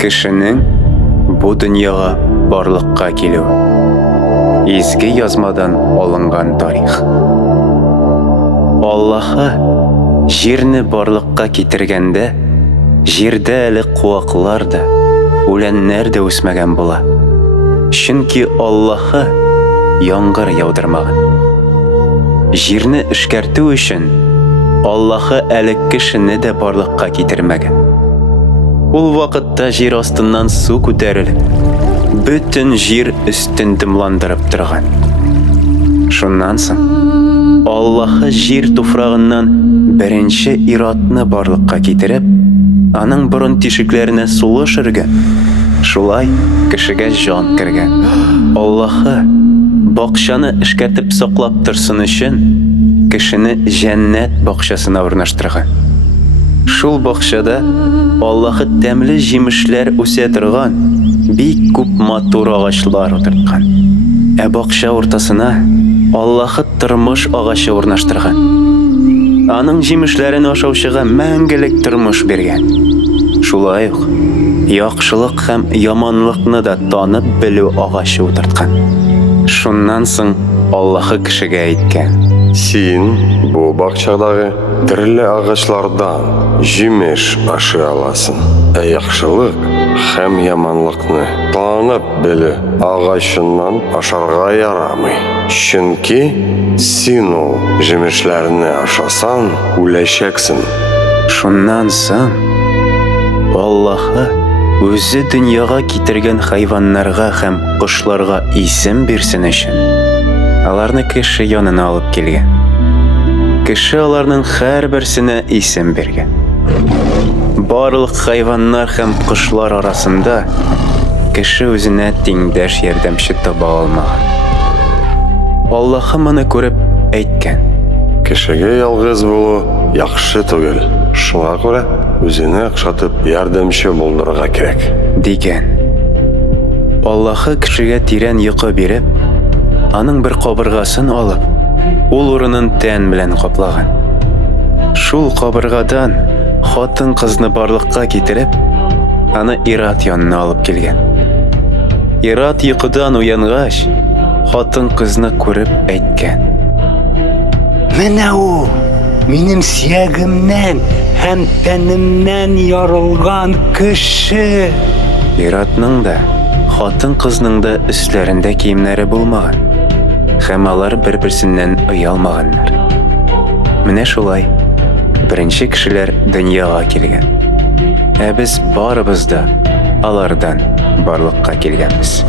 Кешенең бу дөньяга барлыкка килүе. Изге язмадан алынган тарих. Аллаһы җирне барлыкка китергәндә, җирдә әле куаклар да, үләннәр дә үсмәгән була. Чөнки Аллаһы яңгыр яудырмаган. Җирне эшкәртү өчен Аллаһы әле кешене дә барлыкка китермәгән. Ул вакытта җир астыннан су күтәрелеп, бөтен җир өстен дымландырып торган. Шуннан соң Аллаһы җир туфрагыннан беренче иратны барлыкка китереп, аның борын тишекләренә сулыш өргән. Шулай кешегә җан кергән. Аллаһы бакчаны эшкәртеп саклап торсын өчен кешене җәннәт бакчасына урнаштырган. Шул бакчада Аллаһы тәмле җимешләр үсә торган бик күп матур агачлар утырткан. Ә бакча уртасына Аллаһы тормыш агачы урнаштырган. Аның җимешләрен ашаучыга мәңгелек тормыш биргән. Шулай ук яхшылык һәм яманлыкны да танып белү агачы утырткан. Шуннан соң Аллаһы кешегә әйткән: Син бу бакчадагы төрле агачлардан җимеш ашый аласың. Ә яхшылык һәм яманлыкны танып белү агачыннан ашарга ярамый. Чөнки син ул җимешләрне ашасаң, үләчәксең. Шуннан соң Аллаһы үзе дөньяга китергән хайваннарга һәм кошларга исем бирсен өчен аларны кеше янына алып килгән. Кеше аларның һәрберсенә исем биргән. Барлык хайваннар һәм кошлар арасында кеше үзенә тиңдәш ярдәмче таба алмаган. Аллаһы моны күреп әйткән: Кешегә ялгыз булу яхшы түгел. Шуңа күрә үзенә охшатып ярдәмче булдырырга кирәк, дигән. Аллаһы кешегә тирән йокы биреп, аның бер кабыргасын алып, ул урынын тән белән каплаган. Шул кабыргадан хатын-кызны барлыкка китереп, аны Ират янына алып килгән. Ират йокыдан уянгач, хатын-кызны күреп әйткән: Менә ул минем сөягемнән һәм тәнемнән ярылган кеше. Иратның да, хатын-кызның да өсләрендә киемнәре булмаган. Һәм алар бер-берсеннән оялмаганнар. Менә шулай беренче кешеләр дөньяга килгән. Ә без барыбыз да алардан барлыкка килгәнбез.